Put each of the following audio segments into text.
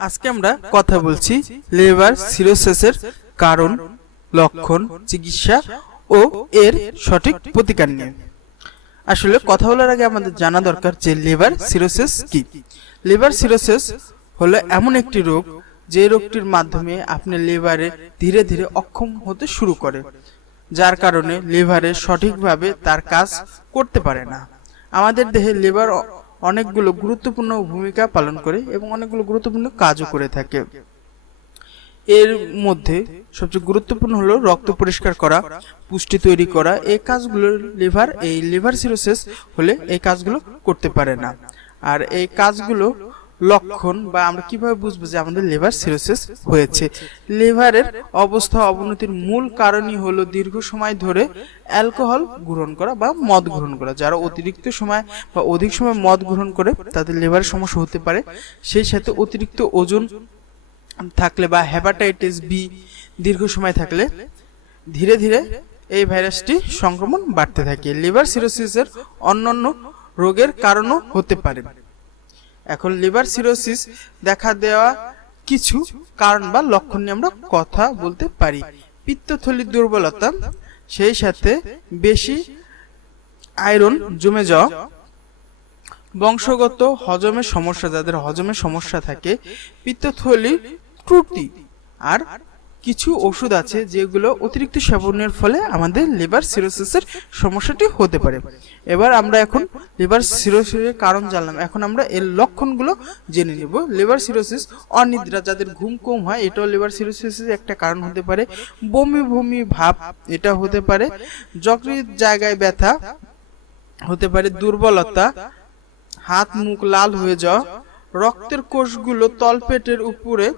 আজকে আমরা কথা বলছি লিভার সিরোসিসের কারণ, লক্ষণ, চিকিৎসা ও এর সঠিক প্রতিকার নিয়ে। আসলে কথা বলার আগে আমাদের জানা দরকার যে লিভার সিরোসিস কি। লিভার সিরোসিস হলো এমন একটি রোগ যে রোগটির মাধ্যমে আপনার লিভারে ধীরে ধীরে অক্ষম হতে শুরু করে, যার কারণে লিভারে সঠিকভাবে তার কাজ করতে পারে না। আমাদের দেহে লিভার অনেকগুলো গুরুত্বপূর্ণ ভূমিকা পালন করে এবং অনেকগুলো গুরুত্বপূর্ণ কাজও করে থাকে। এর মধ্যে সবচেয়ে গুরুত্বপূর্ণ হলো রক্ত পরিষ্কার করা, পুষ্টি তৈরি করা। এই কাজগুলো লিভার সিরোসিস হলে এই কাজগুলো করতে পারে না। আর এই কাজগুলো লক্ষণ বা আমরা কিভাবে বুঝবো যে আমাদের লিভার সিরোসিস হয়েছে। লিভারের অবস্থা অবনতির মূল কারণই হলো দীর্ঘ সময় ধরে অ্যালকোহল গ্রহণ করা বা মদ গ্রহণ করা। যারা অতিরিক্ত সময় বা অধিক সময় মদ গ্রহণ করে তাদের লিভারের সমস্যা হতে পারে। সেই সাথে অতিরিক্ত ওজন থাকলে বা হেপাটাইটিস বি দীর্ঘ সময় থাকলে ধীরে ধীরে এই ভাইরাসটি সংক্রমণ বাড়তে থাকে। লিভার সিরোসিসের অন্যান্য রোগের কারণও হতে পারে। এখন লিভার সিরোসিস দেখা দেওয়া কিছু কারণ বা লক্ষণ নিয়ে আমরা কথা বলতে পারি। পিত্তথলির দুর্বলতা, সেই সাথে বেশি আয়রন জমে যাওয়া, বংশগত হজমের সমস্যা, যাদের হজমের সমস্যা থাকে, পিত্তথলি ত্রুটি, আর কিছু ওষুধ আছে যেগুলো অতিরিক্ত সেবনের ফলে আমাদের লিভার সিরোসিসের সমস্যাটি হতে পারে। এবার আমরা এখন লিভার সিরোসিসের কারণ জানলাম, এখন আমরা এর লক্ষণগুলো জেনে নেব। লিভার সিরোসিস, অনিদ্রা, যাদের ঘুম কম হয়, এটাও লিভার সিরোসিসের একটা কারণ হতে পারে। বমি বমি ভাব, এটা হতে পারে। যকৃৎ জায়গায় ব্যথা হতে পারে। দুর্বলতা, হাত মুখ লাল হয়ে যাওয়া, রক্তের কোষগুলো তলপেটের উপরে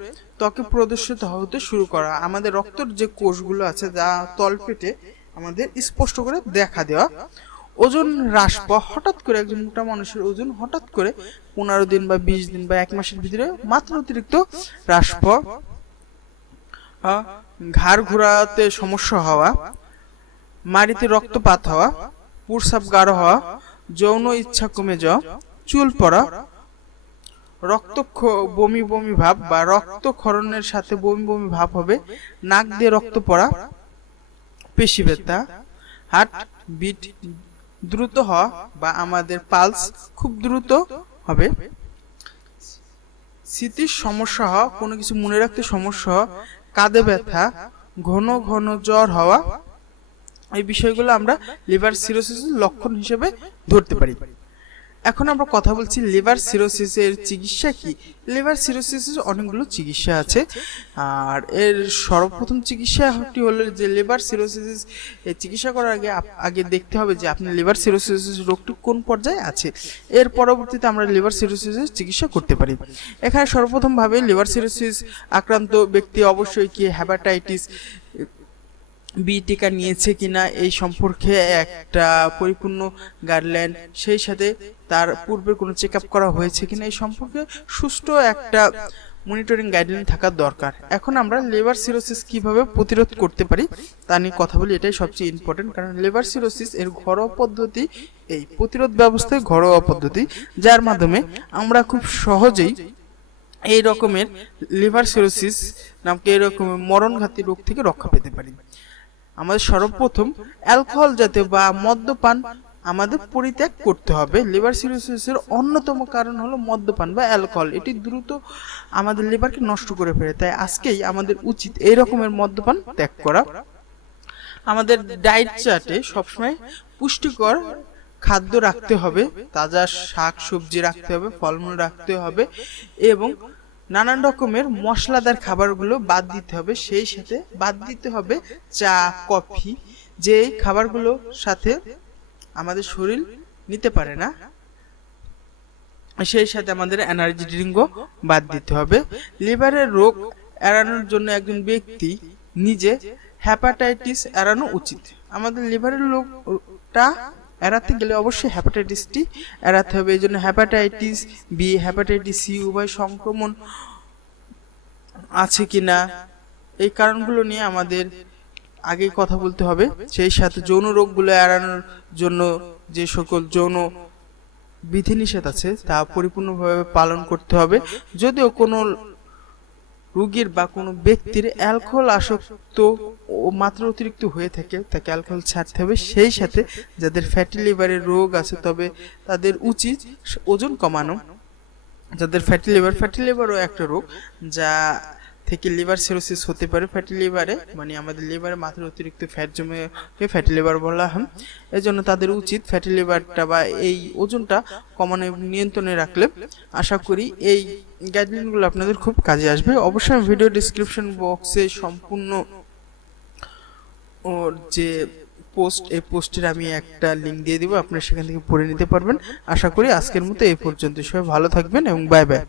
ত্বকে প্রদর্শিত হতে শুরু করা। আমাদের রক্তের যে কোষগুলো আছে যা তলপেটে আমাদের স্পষ্ট করে দেখা দেওয়া। ওজন হ্রাস পাওয়া, হঠাৎ করে একজন মোটা মানুষের ওজন হঠাৎ করে 15 দিন বা 20 দিন বা 1 মাসের ভিতরে মাত্র অতিরিক্ত হ্রাস পাওয়া। ঘাড় ঘোরাতে সমস্যা হওয়া, মাড়িতে রক্তপাত হওয়া, প্রস্রাব গাঢ় হওয়া, যৌন ইচ্ছা কমে যাওয়া, চুল পড়া, বমি বমি ভাব বা রক্তক্ষরণের সাথে বমি বমি ভাব হবে, নাক দিয়ে রক্ত পড়া, পেশি ব্যথা, হার্ট বিট দ্রুত হওয়া বা আমাদের পালস খুব দ্রুত হবে, স্মৃতির সমস্যা হওয়া, কোনো কিছু মনে রাখতে সমস্যা হওয়া, কাঁধে ব্যথা, ঘন ঘন জ্বর হওয়া। এই বিষয়গুলো আমরা লিভার সিরোসিসের লক্ষণ হিসেবে ধরতে পারি। এখন আমরা কথা বলছি লিভার সিরোসিসের চিকিৎসা কি। লিভার সিরোসিসের অনেকগুলো চিকিৎসা আছে, আর এর সর্বপ্রথম চিকিৎসাটি হলো যে লিভার সিরোসিস চিকিৎসা করার আগে দেখতে হবে যে আপনার লিভার সিরোসিস রোগটি কোন পর্যায়ে আছে। এর পরবর্তীতে আমরা লিভার সিরোসিসের চিকিৎসা করতে পারি। এখানে সর্বপ্রথমভাবে লিভার সিরোসিস আক্রান্ত ব্যক্তি অবশ্যই কি হেপাটাইটিস বি টিকা নিয়েছে কিনা এই সম্পর্কে একটা পরিপূর্ণ গাইডলাইন, সেই সাথে তার পূর্বে কোনো চেক আপ করা হয়েছে কিনা এই সম্পর্কে সুষ্ঠু একটা মনিটরিং গাইডলাইন থাকার দরকার। এখন আমরা লিভার সিরোসিস কিভাবে প্রতিরোধ করতে পারি তা নিয়ে কথা বলি। এটাই সবচেয়ে ইম্পর্টেন্ট, কারণ লিভার সিরোসিস এর ঘরোয়া পদ্ধতি, এই প্রতিরোধ ব্যবস্থায় ঘরোয়া পদ্ধতি, যার মাধ্যমে আমরা খুব সহজেই এই রকমের লিভার সিরোসিস নামক এই রকমের মরণঘাতী রোগ থেকে রক্ষা পেতে পারি। আমাদের সর্বপ্রথম অ্যালকোহল জাতীয় বা মদ্যপান আমাদের পরিত্যাগ করতে হবে। লিভার সিরোসিসের অন্যতম কারণ হলো মদ্যপান বা অ্যালকোহল। এটি দ্রুত আমাদের লিভারকে নষ্ট করে ফেলে, তাই আজকেই আমাদের উচিত এই রকমের মদ্যপান ত্যাগ করা। আমাদের ডায়েট চার্টে সবসময় পুষ্টিকর খাদ্য রাখতে হবে, তাজা শাক সবজি রাখতে হবে, ফলমূল রাখতে হবে এবং নানান রকমের মশলাদার খাবারগুলো বাদ দিতে হবে। সেই সাথে বাদ দিতে হবে চা, কফি, যে খাবারগুলোর সাথে আমাদের শরীর নিতে পারে না। সেই সাথে আমাদের এনার্জি ড্রিঙ্কও বাদ দিতে হবে। লিভারের রোগ এড়ানোর জন্য একজন ব্যক্তি নিজে হেপাটাইটিস এড়ানো উচিত। আমাদের লিভারের রোগটা এড়াতে গেলে অবশ্যই হেপাটাইটিসটি এড়াতে হবে। এই জন্য হেপাটাইটিস বি, হেপাটাইটিস সি উভয় সংক্রমণ আছে কিনা এই কারণগুলো নিয়ে আমাদের আগে কথা বলতে হবে। সেই সাথে যৌন রোগগুলো এড়ানোর জন্য যে সকল যৌন বিধিনিষেধ আছে তা পরিপূর্ণভাবে পালন করতে হবে। যদিও কোনো রোগীর বা কোনো ব্যক্তির অ্যালকোহল আসক্ত ও মাত্রা অতিরিক্ত হয়ে থাকে তাকে অ্যালকোহল ছাড়তে হবে। সেই সাথে যাদের ফ্যাটি লিভারের রোগ আছে তবে তাদের উচিত ওজন কমানো। যাদের ফ্যাটি লিভারও একটা রোগ যা থেকে লিভার সিরোসিস হতে পারে। ফ্যাটি লিভারে মানে আমাদের লিভারে মাত্রা অতিরিক্ত ফ্যাট জমে ফ্যাটি লিভার বলা হয়। এই জন্য তাদের উচিত ফ্যাটি লিভারটা বা এই ওজনটা কমানো এবং নিয়ন্ত্রণে রাখলে আশা করি এই গাইডলাইনগুলো আপনাদের খুব কাজে আসবে। অবশ্যই আমি ভিডিও ডিসক্রিপশন বক্সে সম্পূর্ণ ওর যে পোস্ট, এই পোস্টের আমি একটা লিঙ্ক দিয়ে দিব, আপনারা সেখান থেকে পড়ে নিতে পারবেন। আশা করি আজকের মতো এই পর্যন্ত। সবাই ভালো থাকবেন এবং বাই বাই।